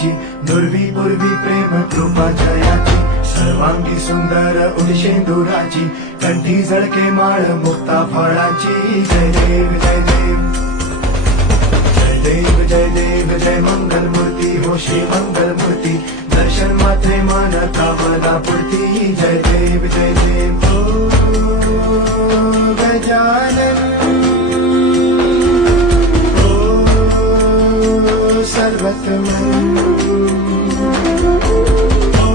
जयाची, दुर्वी पूर्वी प्रेम कृपा जयाची, सर्वांगी सुंदर उडशेंदुराची, कंठी झळके माळ मुक्ता फळाची. जय देव जय देव जय देव जय देव जय मंगल मूर्ती हो श्री मंगल मूर्ती, दर्शन मात्रे मन कामना पूर्ती. जय देव जय देव ओ गजानन ओ सर्वतमन ओ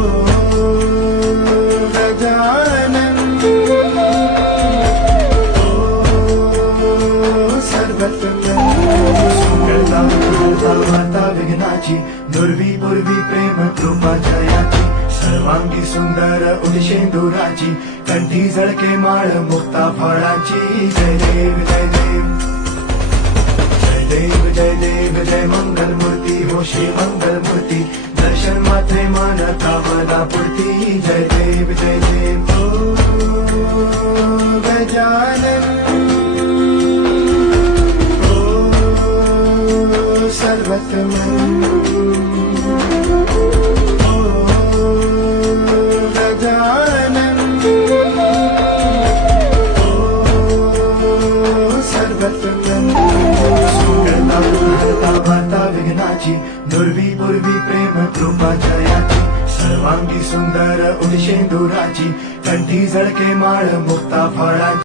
गजानन ओ सर्वतमन. माता विघ्नाची, दुर्वी पूर्वी प्रेम कृपा जयाची, सर्वांगी सुंदर उडशेंदुराची, कंठी झळके माळ मुक्ता फळाची. जय देव जय देव जय देव जय देव जय मंगल मूर्ती हो श्री मंगल मूर्ती, दर्शन मात्रे मन कामना पूर्ती. जय देव जय देव ओ गजानन सर्वतमन ओ गजानन ओ सर्वतमन. माता विघ्नाची, दुर्वी पूर्वी प्रेम कृपा जयाची, सर्वांगी सुंदर उडशेंदुराची, कंठी झळके माळ मुक्ता फळाची.